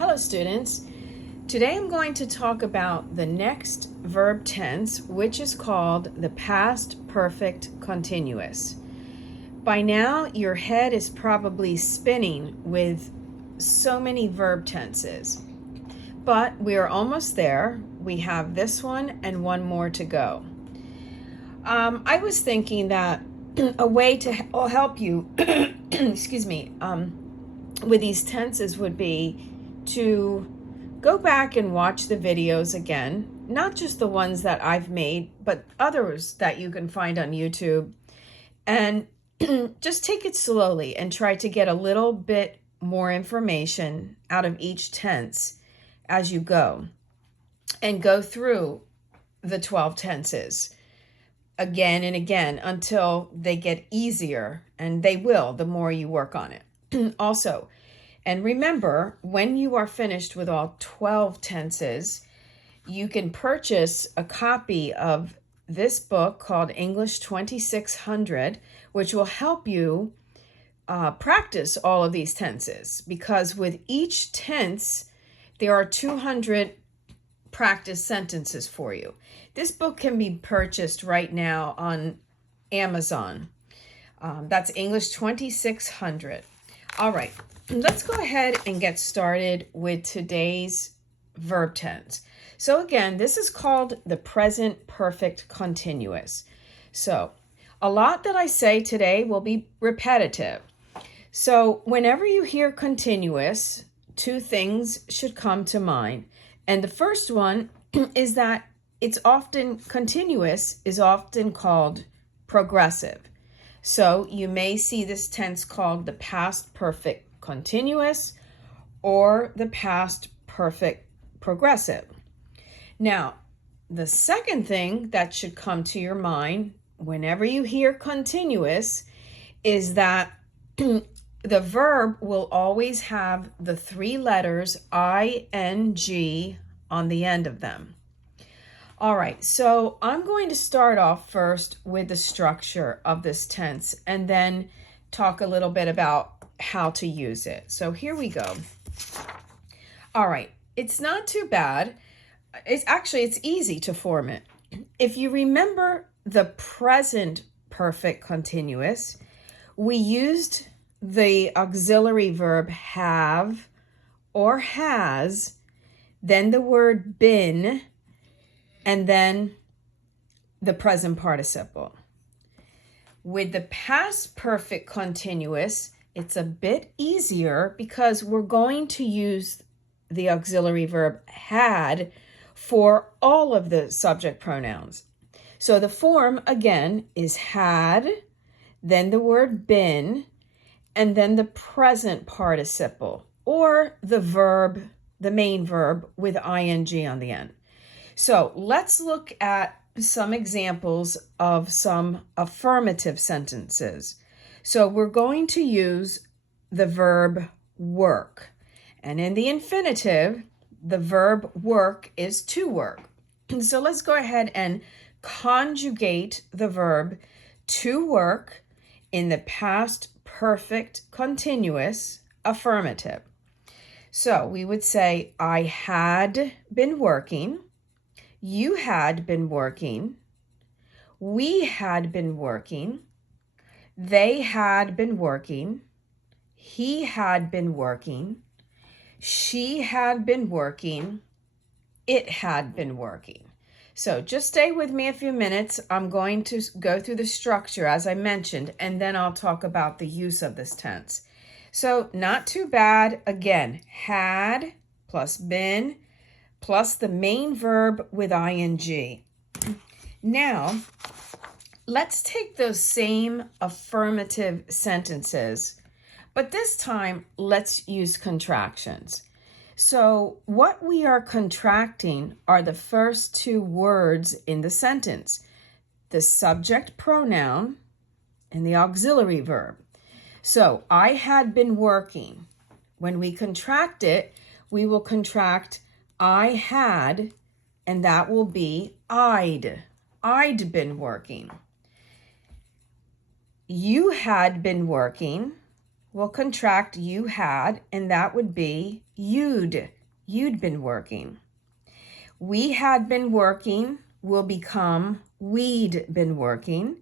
Hello students. Today I'm going to talk about the next verb tense, which is called the past perfect continuous. By now your head is probably spinning with so many verb tenses, but we are almost there. We have this one and one more to go. I was thinking that a way to help you excuse me, with these tenses would be to go back and watch the videos again, not just the ones that I've made, but others that you can find on YouTube, and just take it slowly and try to get a little bit more information out of each tense as you go, and go through the 12 tenses again and again until they get easier, and they will the more you work on it. Also, and remember, when you are finished with all 12 tenses, you can purchase a copy of this book called English 2600, which will help you practice all of these tenses, because with each tense, there are 200 practice sentences for you. This book can be purchased right now on Amazon. That's English 2600. All right, let's go ahead and get started with today's verb tense. So again, this is called the present perfect continuous. So a lot that I say today will be repetitive. So whenever you hear continuous, two things should come to mind. And the first one is that continuous is often called progressive. So you may see this tense called the past perfect continuous or the past perfect progressive. Now, the second thing that should come to your mind whenever you hear continuous is that the verb will always have the three letters ing on the end of them. All right, so I'm going to start off first with the structure of this tense and then talk a little bit about how to use it. So here we go. All right, it's not too bad. It's easy to form it. If you remember the present perfect continuous, we used the auxiliary verb have or has, then the word been, and then the present participle. With the past perfect continuous, it's a bit easier because we're going to use the auxiliary verb had for all of the subject pronouns. So the form, again, is had, then the word been, and then the present participle, or the verb, the main verb with ing on the end. So let's look at some examples of some affirmative sentences. So we're going to use the verb work. And in the infinitive, the verb work is to work. So let's go ahead and conjugate the verb to work in the past perfect continuous affirmative. So we would say, I had been working. You had been working. We had been working. They had been working. He had been working. She had been working. It had been working. So just stay with me a few minutes. I'm going to go through the structure as I mentioned, and then I'll talk about the use of this tense. So not too bad. Again, had plus been plus the main verb with ing. Now, let's take those same affirmative sentences, but this time let's use contractions. So what we are contracting are the first two words in the sentence, the subject pronoun and the auxiliary verb. So I had been working. When we contract it, we will contract I had, and that will be I'd been working. You had been working. will contract you had, and that would be you'd. You'd been working. We had been working will become we'd been working,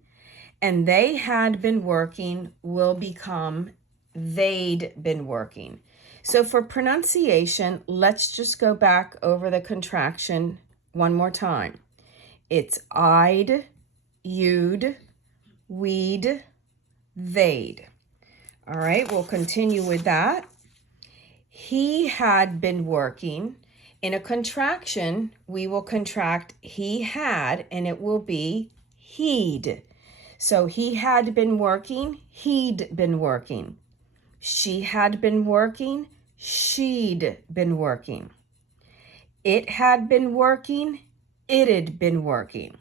and they had been working will become they'd been working. So for pronunciation, let's just go back over the contraction one more time. It's I'd, you'd, we'd, they'd. All right, we'll continue with that. He had been working. In a contraction, we will contract he had, and it will be he'd. So he had been working, he'd been working. She had been working, she'd been working. It had been working, it'd been working.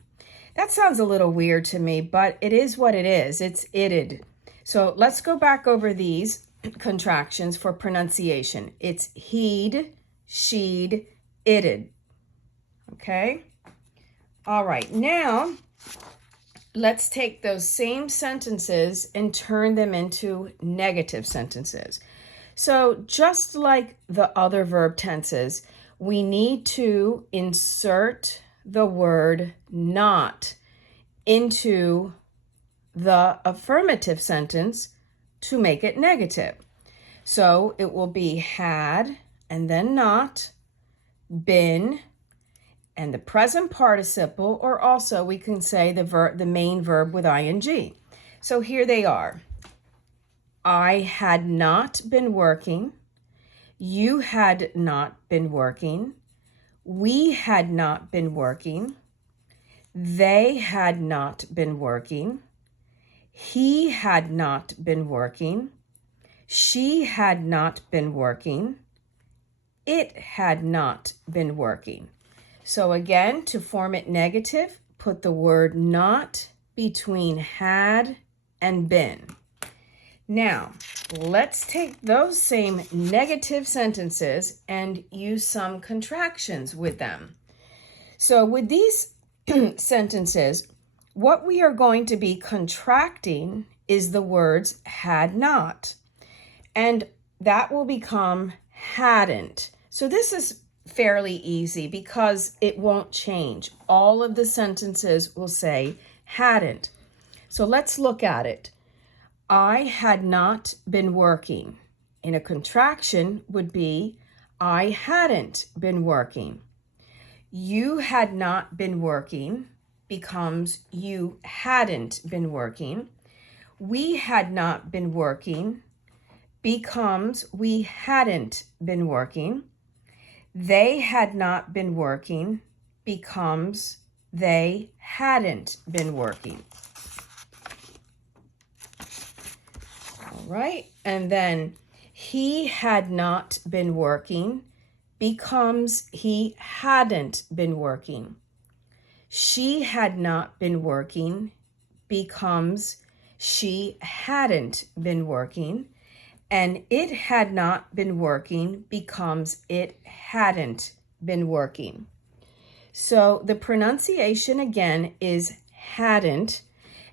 That sounds a little weird to me, but it is what it is. It's it'd. So let's go back over these contractions for pronunciation. It's he'd, she'd, it'd. Okay? All right, now let's take those same sentences and turn them into negative sentences. So just like the other verb tenses, we need to insert the word not into the affirmative sentence to make it negative. So it will be had and then not, been, and the present participle, or also we can say the main verb with ing. So here they are. I had not been working. You had not been working. We had not been working. They had not been working. He had not been working. She had not been working. It had not been working. So again, to form it negative, put the word not between had and been. Now, let's take those same negative sentences and use some contractions with them. So with these sentences, what we are going to be contracting is the words had not, and that will become hadn't. So this is fairly easy because it won't change. All of the sentences will say hadn't. So let's look at it. I had not been working. In a contraction would be I hadn't been working. You had not been working becomes you hadn't been working. We had not been working becomes we hadn't been working. They had not been working becomes they hadn't been working. All right, and then he had not been working becomes he hadn't been working. She had not been working becomes she hadn't been working. And it had not been working becomes it hadn't been working. So the pronunciation again is hadn't,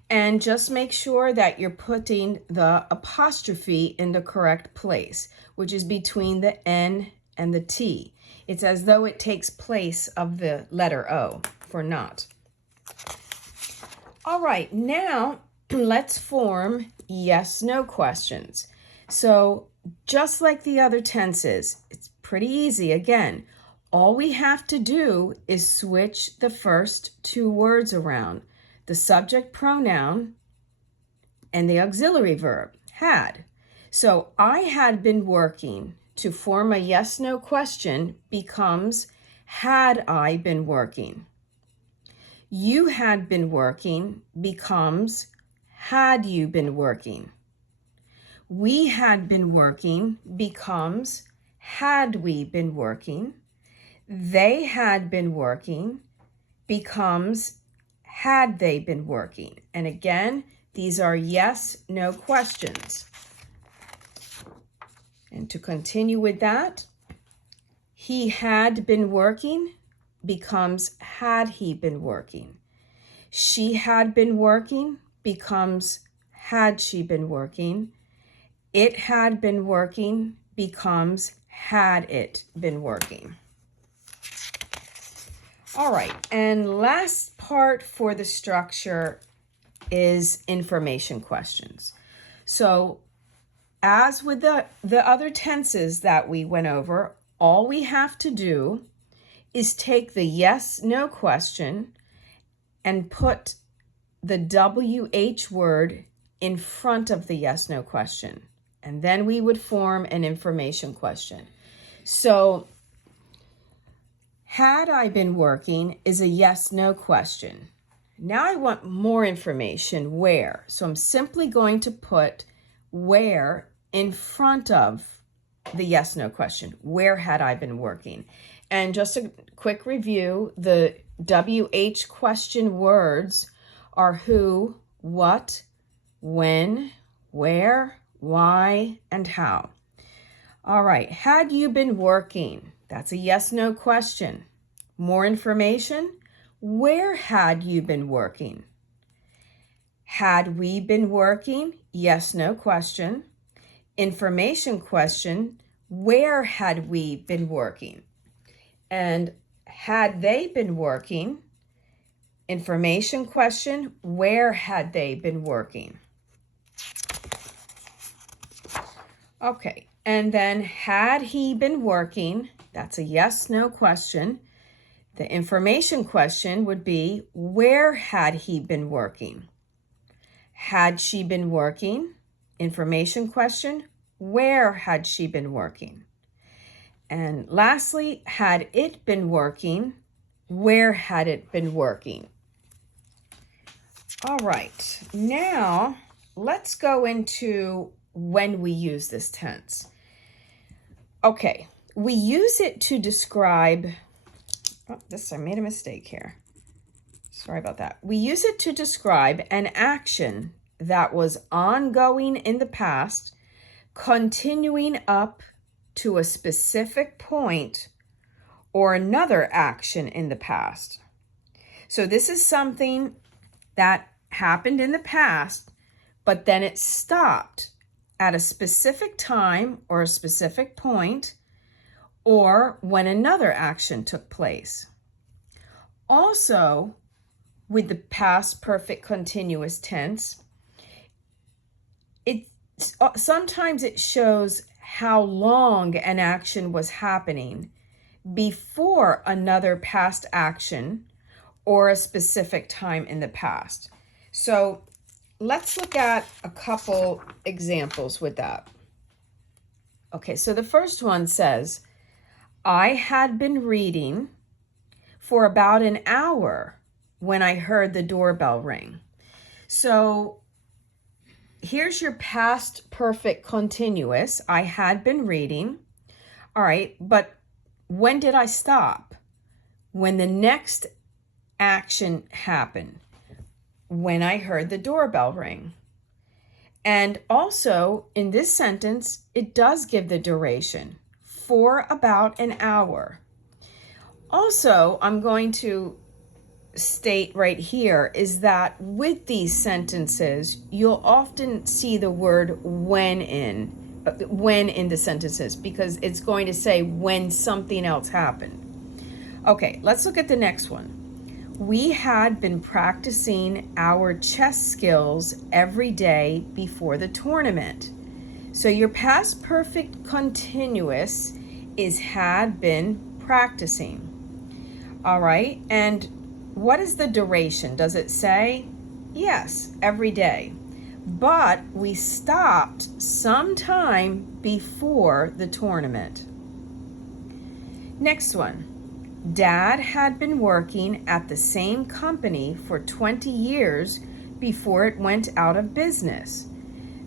and just make sure that you're putting the apostrophe in the correct place, which is between the N and the T. It's as though it takes place of the letter O for not. All right, now let's form yes/no questions. So just like the other tenses, it's pretty easy. Again, all we have to do is switch the first two words around, the subject pronoun and the auxiliary verb, had. So I had been working to form a yes/no question becomes had I been working. You had been working becomes had you been working. We had been working becomes had we been working. They had been working becomes had they been working. And again, these are yes/no questions. And to continue with that, he had been working becomes had he been working. She had been working becomes had she been working. it had been working becomes had it been working. All right, and last part for the structure is information questions. So as with the other tenses that we went over, all we have to do is take the yes, no question and put the WH word in front of the yes, no question. And then we would form an information question. So, had I been working is a yes, no question. Now I want more information, where. So I'm simply going to put where in front of the yes, no question. Where had I been working? And just a quick review, the WH question words are who, what, when, where, why, and how. All right, had you been working? That's a yes, no question. More information? Where had you been working? Had we been working? Yes, no question. Information question, where had we been working? And had they been working? Information question, where had they been working? Okay, and then had he been working? That's a yes, no question. The information question would be, where had he been working? Had she been working? Information question, where had she been working? And lastly, had it been working? Where had it been working? All right, now let's go into when we use this tense. Okay, we use it to describe, I made a mistake here. Sorry about that. We use it to describe an action that was ongoing in the past, continuing up to a specific point, or another action in the past. So this is something that happened in the past, but then it stopped at a specific time or a specific point, or when another action took place. Also, with the past perfect continuous tense, sometimes it shows how long an action was happening before another past action or a specific time in the past. So let's look at a couple examples with that. Okay, so the first one says, I had been reading for about an hour when I heard the doorbell ring. So here's your past perfect continuous. I had been reading. All right, but when did I stop? When the next action happened. When I heard the doorbell ring. And also in this sentence, it does give the duration, for about an hour. Also, I'm going to state right here is that with these sentences, you'll often see the word when in the sentences, because it's going to say when something else happened. Okay, let's look at the next one. We had been practicing our chess skills every day before the tournament. So your past perfect continuous is had been practicing. All right, and what is the duration? Does it say? Yes, every day. But we stopped sometime before the tournament. Next one. Dad had been working at the same company for 20 years before it went out of business.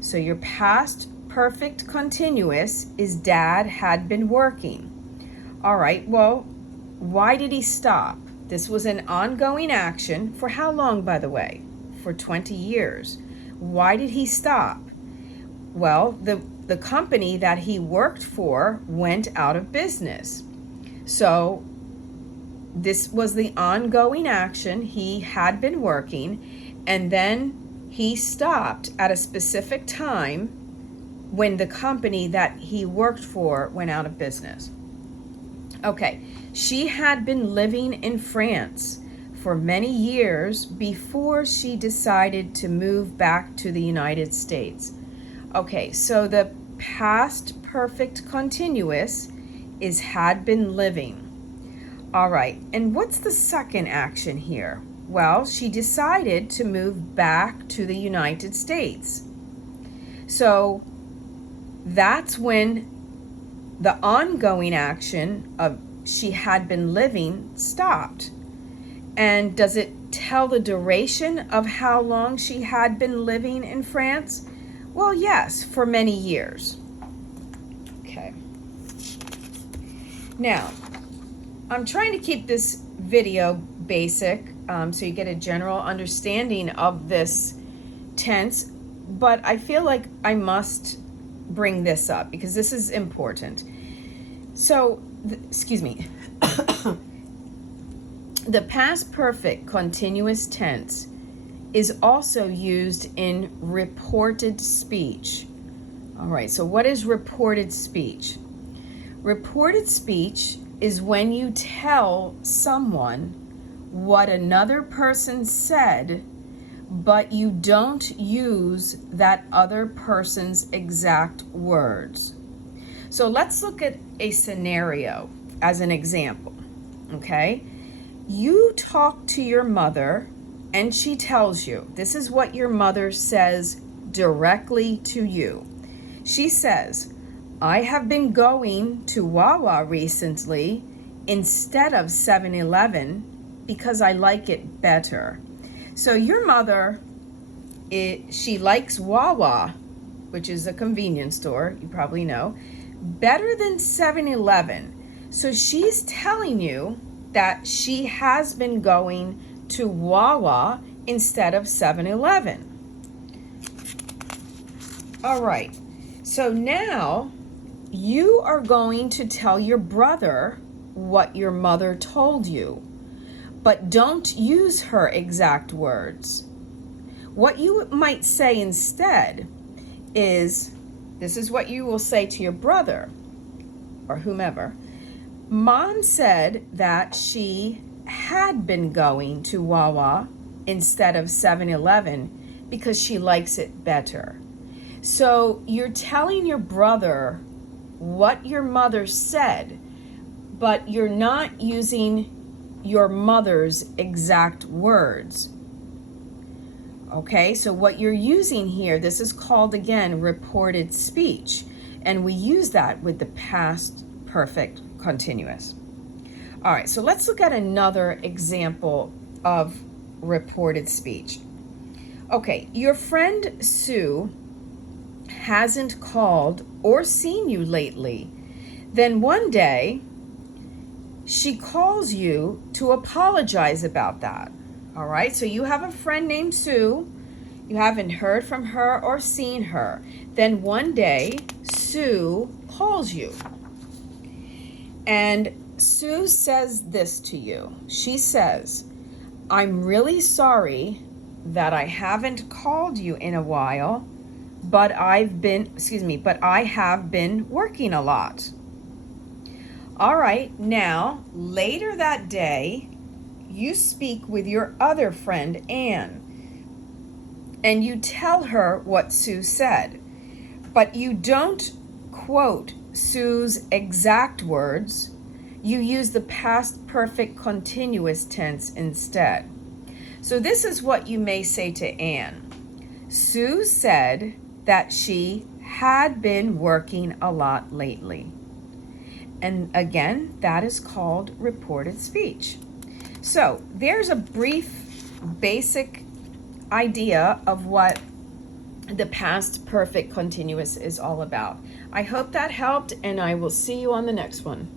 So your past perfect continuous is Dad had been working. All right, well, why did he stop? This was an ongoing action for how long, by the way? For 20 years. Why did he stop? Well, the company that he worked for went out of business. So this was the ongoing action. He had been working, and then he stopped at a specific time when the company that he worked for went out of business. Okay, she had been living in France for many years before she decided to move back to the United States. Okay, so the past perfect continuous is had been living. All right, and what's the second action here? Well, she decided to move back to the United States. So that's when the ongoing action of she had been living stopped. And does it tell the duration of how long she had been living in France? Well, yes, for many years. Okay. Now, I'm trying to keep this video basic so you get a general understanding of this tense, but I feel like I must bring this up because this is important. So, excuse me. The past perfect continuous tense is also used in reported speech. All right, so what is reported speech? Reported speech is when you tell someone what another person said, but you don't use that other person's exact words. So let's look at a scenario as an example, okay? You talk to your mother and she tells you, this is what your mother says directly to you. She says, I have been going to Wawa recently instead of 7-Eleven because I like it better. So your mother, she likes Wawa, which is a convenience store, you probably know, better than 7-Eleven. So she's telling you that she has been going to Wawa instead of 7-Eleven. All right, so now you are going to tell your brother what your mother told you, but don't use her exact words. What you might say instead is, this is what you will say to your brother or whomever. Mom said that she had been going to Wawa instead of 7-Eleven because she likes it better. So you're telling your brother what your mother said, but you're not using your mother's exact words. Okay, so what you're using here, this is called, again, reported speech, and we use that with the past perfect continuous. All right, so let's look at another example of reported speech. Okay, your friend Sue hasn't called or seen you lately. Then one day, she calls you to apologize about that. All right, so you have a friend named Sue. You haven't heard from her or seen her. Then one day, Sue calls you. And Sue says this to you. She says, I'm really sorry that I haven't called you in a while, but I have been working a lot. All right, now, later that day, you speak with your other friend, Anne, and you tell her what Sue said, but you don't quote Sue's exact words. You use the past perfect continuous tense instead. So this is what you may say to Anne. Sue said that she had been working a lot lately. And again, that is called reported speech. So there's a brief, basic idea of what the past perfect continuous is all about. I hope that helped, and I will see you on the next one.